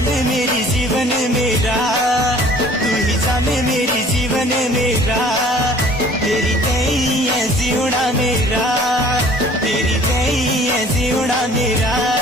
जाने मेरी जीवन मेरा, तू ही जाने मेरी जीवन मेरा। तेरी कहीं है जीवना मेरा, तेरी कहीं है जीवना मेरा।